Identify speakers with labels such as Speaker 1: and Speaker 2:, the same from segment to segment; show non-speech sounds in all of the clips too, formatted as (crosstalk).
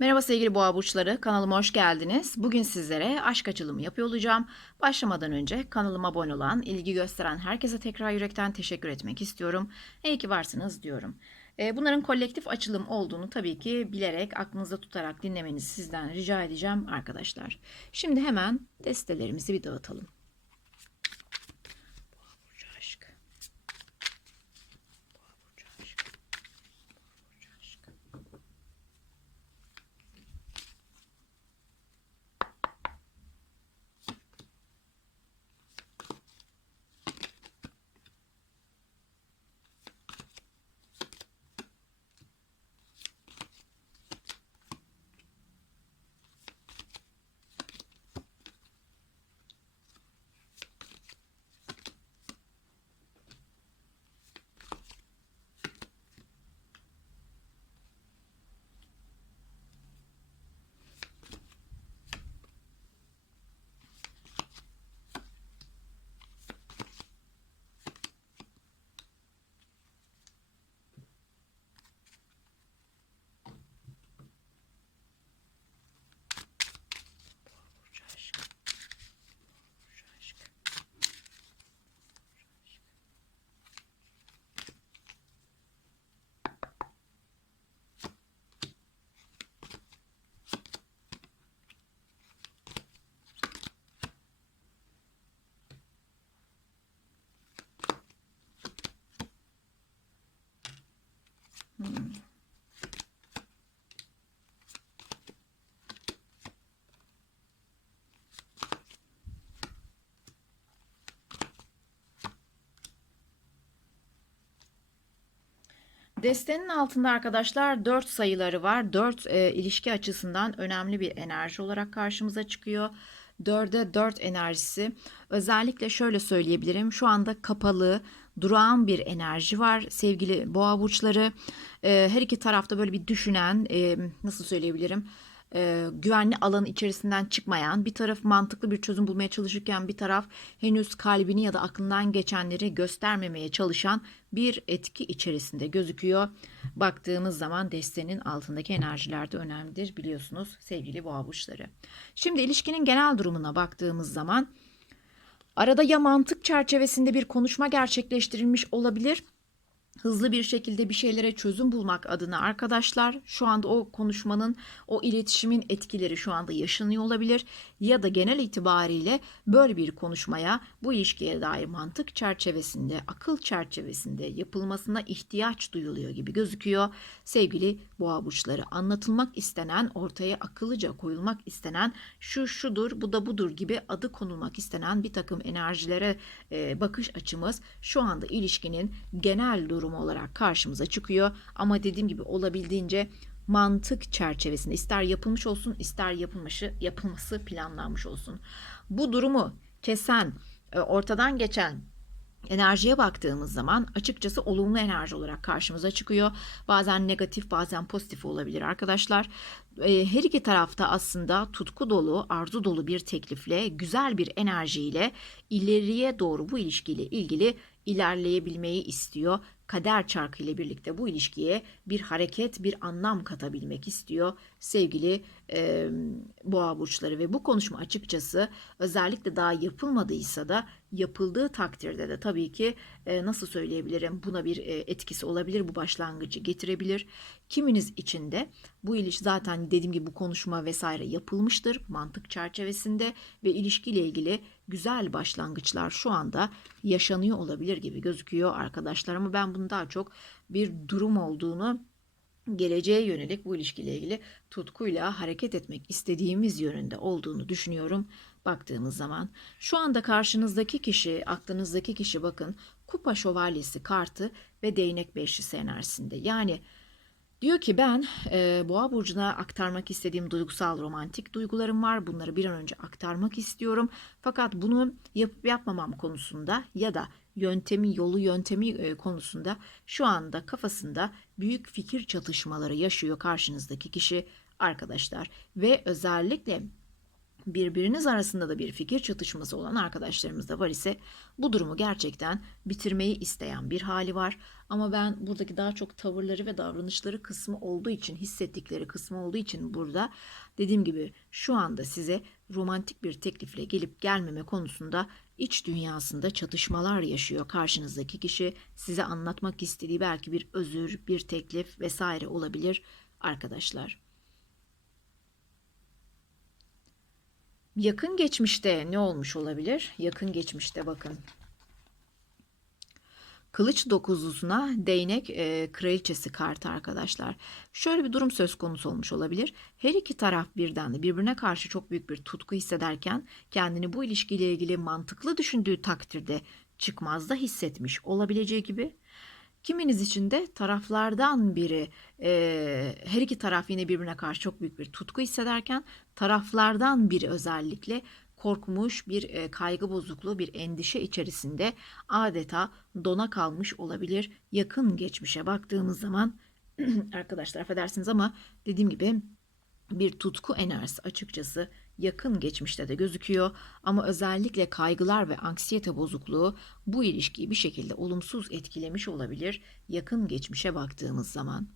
Speaker 1: Merhaba sevgili boğa burçları, kanalıma hoş geldiniz. Bugün sizlere aşk açılımı yapıyor olacağım. Başlamadan önce kanalıma abone olan, ilgi gösteren herkese tekrar yürekten teşekkür etmek istiyorum. İyi ki varsınız diyorum. Ee, Bunların kolektif açılım olduğunu tabii ki bilerek, aklınızda tutarak dinlemenizi sizden rica edeceğim arkadaşlar. Şimdi hemen destelerimizi bir dağıtalım. Boğa burcu aşk. Boğa burcu aşk. Boğa burcu aşk. Burcu aşk. Burcu aşk. Burcu aşk. Hmm. Destenin altında arkadaşlar 4 sayıları var. 4 e, ilişki açısından önemli bir enerji olarak karşımıza çıkıyor. 4'e 4 enerjisi. Özellikle şöyle söyleyebilirim. Şu anda kapalı, durağan bir enerji var sevgili boğa burçları. E, her iki tarafta böyle bir düşünen, e, nasıl söyleyebilirim? E, güvenli alanı içerisinden çıkmayan, bir taraf mantıklı bir çözüm bulmaya çalışırken bir taraf henüz kalbini ya da aklından geçenleri göstermemeye çalışan bir etki içerisinde gözüküyor. Baktığımız zaman destenin altındaki enerjiler de önemlidir biliyorsunuz sevgili boğa burçları. Şimdi ilişkinin genel durumuna baktığımız zaman arada ya mantık çerçevesinde bir konuşma gerçekleştirilmiş olabilir hızlı bir şekilde bir şeylere çözüm bulmak adına arkadaşlar şu anda o konuşmanın o iletişimin etkileri şu anda yaşanıyor olabilir. Ya da genel itibariyle böyle bir konuşmaya bu ilişkiye dair mantık çerçevesinde akıl çerçevesinde yapılmasına ihtiyaç duyuluyor gibi gözüküyor. Sevgili boğa burçları anlatılmak istenen ortaya akıllıca koyulmak istenen şu şudur bu da budur gibi adı konulmak istenen bir takım enerjilere e, bakış açımız şu anda ilişkinin genel durumu olarak karşımıza çıkıyor. Ama dediğim gibi olabildiğince mantık çerçevesinde ister yapılmış olsun ister yapılması yapılması planlanmış olsun. Bu durumu kesen, e, ortadan geçen enerjiye baktığımız zaman açıkçası olumlu enerji olarak karşımıza çıkıyor. Bazen negatif bazen pozitif olabilir arkadaşlar. E, her iki tarafta aslında tutku dolu, arzu dolu bir teklifle, güzel bir enerjiyle ileriye doğru bu ilişkiyle ilgili ilerleyebilmeyi istiyor. Kader çarkı ile birlikte bu ilişkiye bir hareket, bir anlam katabilmek istiyor sevgili e, boğa burçları ve bu konuşma açıkçası özellikle daha yapılmadıysa da yapıldığı takdirde de tabii ki e, nasıl söyleyebilirim buna bir e, etkisi olabilir bu başlangıcı getirebilir. Kiminiz için de bu ilişki zaten dediğim gibi bu konuşma vesaire yapılmıştır mantık çerçevesinde ve ilişkiyle ilgili güzel başlangıçlar şu anda yaşanıyor olabilir gibi gözüküyor arkadaşlar ama ben bunu daha çok bir durum olduğunu geleceğe yönelik bu ilişkiyle ilgili tutkuyla hareket etmek istediğimiz yönünde olduğunu düşünüyorum baktığımız zaman. Şu anda karşınızdaki kişi, aklınızdaki kişi bakın kupa şövalyesi kartı ve değnek beşlisi enerjisinde. Yani Diyor ki ben e, Boğa burcuna aktarmak istediğim duygusal romantik duygularım var. Bunları bir an önce aktarmak istiyorum. Fakat bunu yapıp yapmamam konusunda ya da yöntemi, yolu yöntemi e, konusunda şu anda kafasında büyük fikir çatışmaları yaşıyor karşınızdaki kişi arkadaşlar ve özellikle birbiriniz arasında da bir fikir çatışması olan arkadaşlarımız da var ise bu durumu gerçekten bitirmeyi isteyen bir hali var. Ama ben buradaki daha çok tavırları ve davranışları kısmı olduğu için, hissettikleri kısmı olduğu için burada dediğim gibi şu anda size romantik bir teklifle gelip gelmeme konusunda iç dünyasında çatışmalar yaşıyor karşınızdaki kişi. Size anlatmak istediği belki bir özür, bir teklif vesaire olabilir arkadaşlar. Yakın geçmişte ne olmuş olabilir? Yakın geçmişte bakın. Kılıç dokuzlusuna değnek e, kraliçesi kartı arkadaşlar. Şöyle bir durum söz konusu olmuş olabilir. Her iki taraf birden de birbirine karşı çok büyük bir tutku hissederken kendini bu ilişkiyle ilgili mantıklı düşündüğü takdirde çıkmazda hissetmiş olabileceği gibi Kiminiz için de taraflardan biri e, her iki taraf yine birbirine karşı çok büyük bir tutku hissederken taraflardan biri özellikle korkmuş bir e, kaygı bozukluğu bir endişe içerisinde adeta dona kalmış olabilir. Yakın geçmişe baktığımız zaman (clears throat) arkadaşlar affedersiniz ama dediğim gibi bir tutku enerjisi açıkçası yakın geçmişte de gözüküyor ama özellikle kaygılar ve anksiyete bozukluğu bu ilişkiyi bir şekilde olumsuz etkilemiş olabilir yakın geçmişe baktığımız zaman.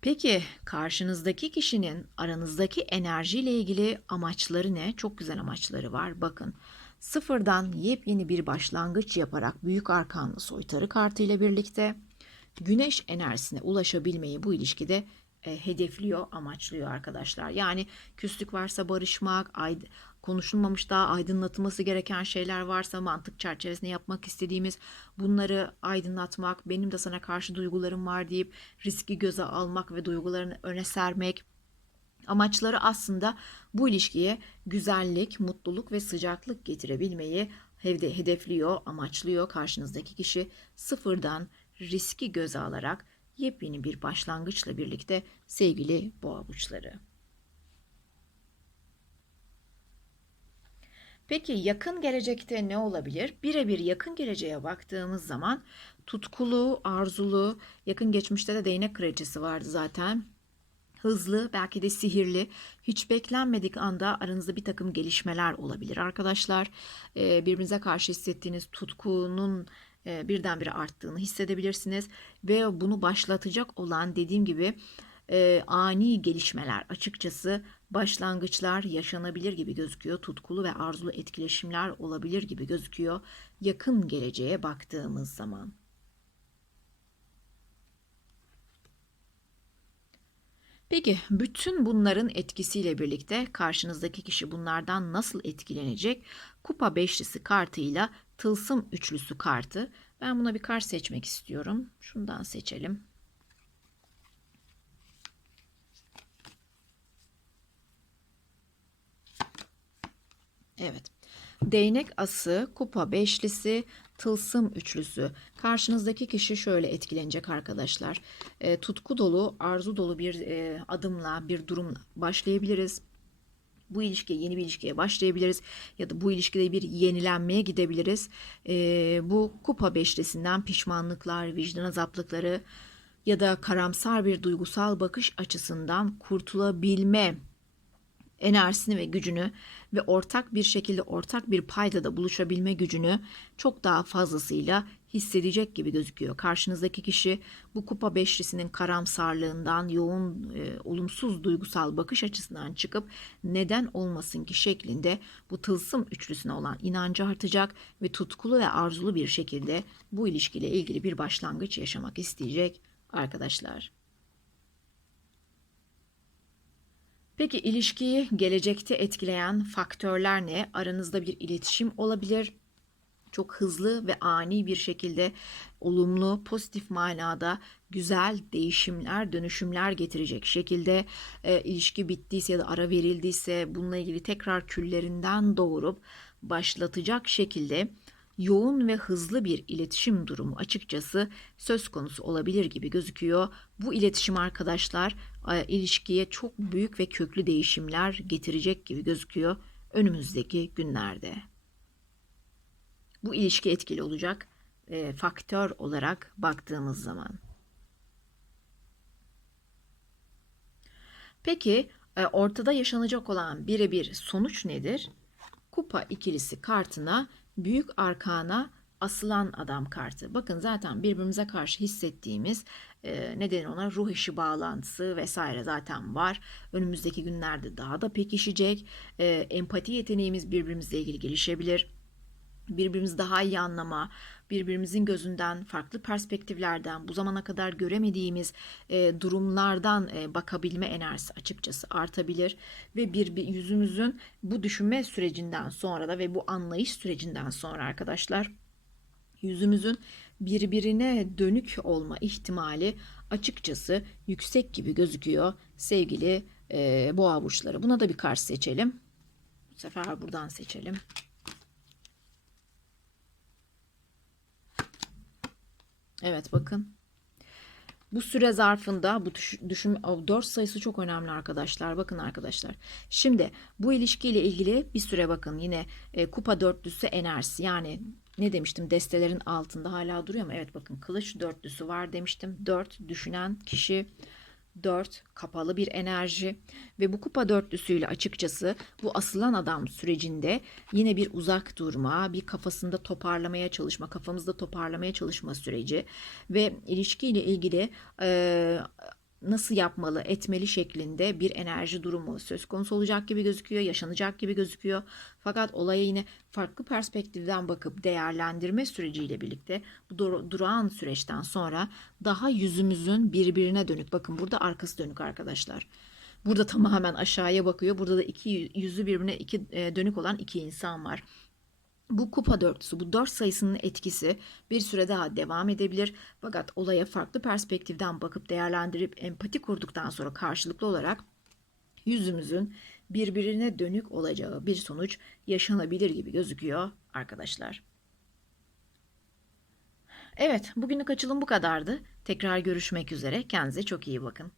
Speaker 1: Peki karşınızdaki kişinin aranızdaki enerjiyle ilgili amaçları ne? Çok güzel amaçları var. Bakın sıfırdan yepyeni bir başlangıç yaparak büyük arkanlı soytarı kartıyla birlikte güneş enerjisine ulaşabilmeyi bu ilişkide e, hedefliyor, amaçlıyor arkadaşlar. Yani küslük varsa barışmak, ayd konuşulmamış daha aydınlatılması gereken şeyler varsa mantık çerçevesinde yapmak istediğimiz bunları aydınlatmak, benim de sana karşı duygularım var deyip riski göze almak ve duygularını öne sermek Amaçları aslında bu ilişkiye güzellik, mutluluk ve sıcaklık getirebilmeyi hedefliyor, amaçlıyor karşınızdaki kişi sıfırdan riski göze alarak yepyeni bir başlangıçla birlikte sevgili boğa burçları. Peki yakın gelecekte ne olabilir? Birebir yakın geleceğe baktığımız zaman tutkulu, arzulu, yakın geçmişte de değnek kraliçesi vardı zaten. Hızlı, belki de sihirli, hiç beklenmedik anda aranızda bir takım gelişmeler olabilir arkadaşlar. Ee, birbirinize karşı hissettiğiniz tutkunun e, birdenbire arttığını hissedebilirsiniz ve bunu başlatacak olan dediğim gibi e, ani gelişmeler açıkçası başlangıçlar yaşanabilir gibi gözüküyor. Tutkulu ve arzulu etkileşimler olabilir gibi gözüküyor yakın geleceğe baktığımız zaman. Peki bütün bunların etkisiyle birlikte karşınızdaki kişi bunlardan nasıl etkilenecek? Kupa beşlisi kartıyla tılsım üçlüsü kartı. Ben buna bir kart seçmek istiyorum. Şundan seçelim. Evet. Değnek ası, kupa beşlisi, tılsım üçlüsü. Karşınızdaki kişi şöyle etkilenecek arkadaşlar. E, tutku dolu, arzu dolu bir e, adımla, bir durumla başlayabiliriz bu ilişkiye yeni bir ilişkiye başlayabiliriz ya da bu ilişkide bir yenilenmeye gidebiliriz. E, bu kupa beşlisinden pişmanlıklar, vicdan azaplıkları ya da karamsar bir duygusal bakış açısından kurtulabilme enerjisini ve gücünü ve ortak bir şekilde ortak bir paydada buluşabilme gücünü çok daha fazlasıyla hissedecek gibi gözüküyor. Karşınızdaki kişi bu kupa beşlisinin karamsarlığından, yoğun, e, olumsuz duygusal bakış açısından çıkıp neden olmasın ki şeklinde bu tılsım üçlüsüne olan inancı artacak ve tutkulu ve arzulu bir şekilde bu ilişkiyle ilgili bir başlangıç yaşamak isteyecek arkadaşlar. Peki ilişkiyi gelecekte etkileyen faktörler ne? Aranızda bir iletişim olabilir. Çok hızlı ve ani bir şekilde olumlu, pozitif manada güzel değişimler, dönüşümler getirecek şekilde e, ilişki bittiyse ya da ara verildiyse bununla ilgili tekrar küllerinden doğurup başlatacak şekilde yoğun ve hızlı bir iletişim durumu açıkçası söz konusu olabilir gibi gözüküyor. Bu iletişim arkadaşlar ilişkiye çok büyük ve köklü değişimler getirecek gibi gözüküyor önümüzdeki günlerde. Bu ilişki etkili olacak e, faktör olarak baktığımız zaman. Peki E, ortada yaşanacak olan birebir sonuç nedir? Kupa ikilisi kartına büyük arkana asılan adam kartı. Bakın zaten birbirimize karşı hissettiğimiz e, ne denir ona ruh işi bağlantısı vesaire zaten var. Önümüzdeki günlerde daha da pekişecek. E, empati yeteneğimiz birbirimizle ilgili gelişebilir birbirimizi daha iyi anlama, birbirimizin gözünden farklı perspektiflerden, bu zamana kadar göremediğimiz e, durumlardan e, bakabilme enerjisi açıkçası artabilir ve bir, bir yüzümüzün bu düşünme sürecinden sonra da ve bu anlayış sürecinden sonra arkadaşlar yüzümüzün birbirine dönük olma ihtimali açıkçası yüksek gibi gözüküyor sevgili e, boğa burçları. Buna da bir kart seçelim. Bu sefer buradan seçelim. Evet bakın. Bu süre zarfında bu düş- düşün o 4 sayısı çok önemli arkadaşlar. Bakın arkadaşlar. Şimdi bu ilişkiyle ilgili bir süre bakın. Yine e, kupa dörtlüsü enerjisi. Yani ne demiştim? Destelerin altında hala duruyor mu? Evet bakın kılıç dörtlüsü var demiştim. 4 düşünen kişi 4 kapalı bir enerji. Ve bu kupa dörtlüsüyle açıkçası bu asılan adam sürecinde yine bir uzak durma, bir kafasında toparlamaya çalışma, kafamızda toparlamaya çalışma süreci ve ilişkiyle ilgili e, nasıl yapmalı, etmeli şeklinde bir enerji durumu söz konusu olacak gibi gözüküyor, yaşanacak gibi gözüküyor. Fakat olaya yine farklı perspektiften bakıp değerlendirme süreciyle birlikte bu dur- durağan süreçten sonra daha yüzümüzün birbirine dönük. Bakın burada arkası dönük arkadaşlar. Burada tamamen aşağıya bakıyor. Burada da iki yüzü birbirine iki e, dönük olan iki insan var. Bu kupa dörtlüsü, bu dört sayısının etkisi bir süre daha devam edebilir. Fakat olaya farklı perspektiften bakıp değerlendirip empati kurduktan sonra karşılıklı olarak yüzümüzün birbirine dönük olacağı bir sonuç yaşanabilir gibi gözüküyor arkadaşlar. Evet, bugünlük açılım bu kadardı. Tekrar görüşmek üzere. Kendinize çok iyi bakın.